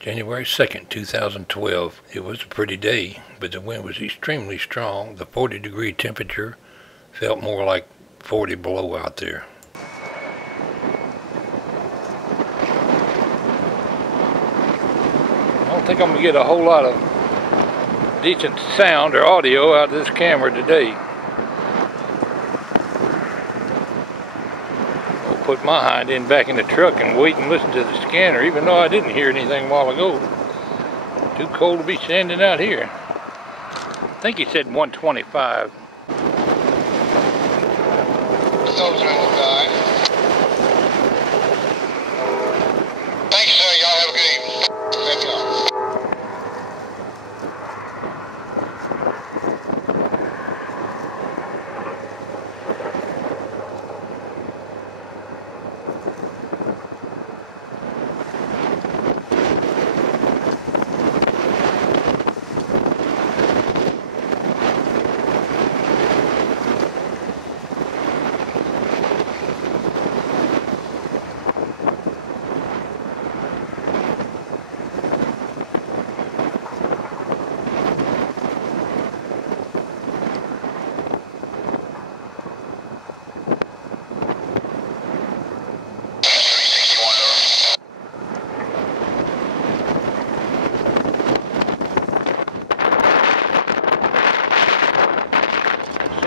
January 2nd, 2012. It was a pretty day, but the wind was extremely strong. The 40-degree temperature felt more like 40 below out there. I don't think I'm going to get a whole lot of decent sound or audio out of this camera today. I'll put my hind end back in the truck and wait and listen to the scanner, even though I didn't hear anything a while ago. Too cold to be standing out here. I think he said 125. Those are in the side. Thanks, sir. Y'all have a good evening. Thank you.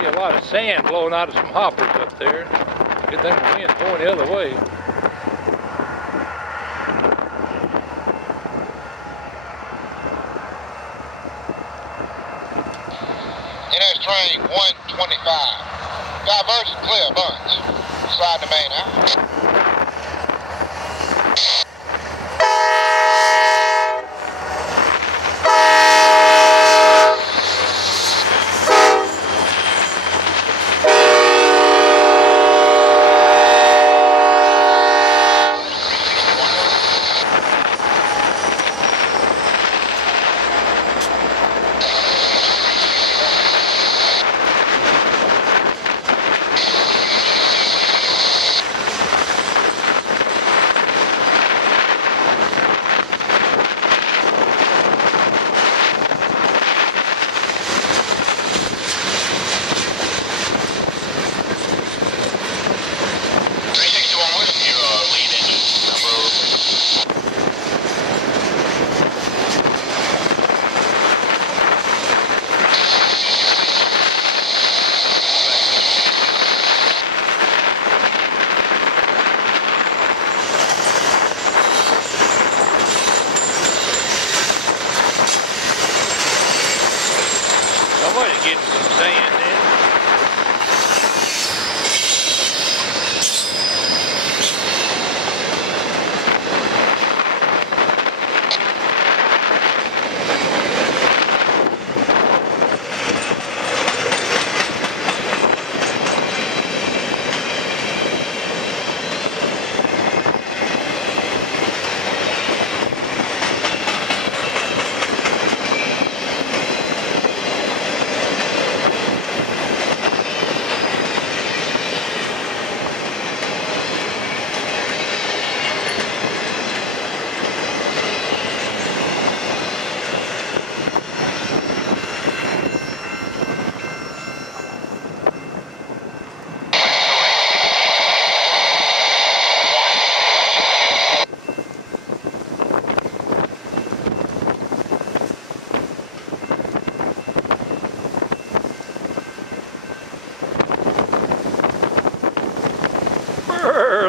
A lot of sand blowing out of some hoppers up there. Good thing the wind's going the other way. NS train 125. Diversion clear, Bunch. Slide the main out. Somebody's getting some sand in.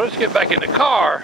Let's get back in the car.